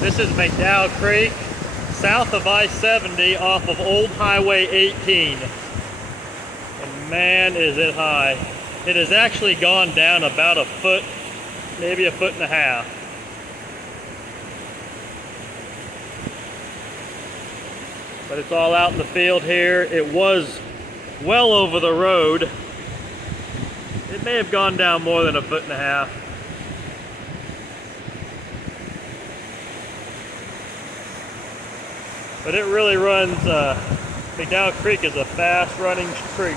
This is McDowell Creek, south of I-70 off of Old Highway 18. And man, is it high. It has actually gone down about a foot, maybe a foot and a half. But it's all out in the field here. It was well over the road. It may have gone down more than a foot and a half. But it really runs, McDowell Creek is a fast running creek.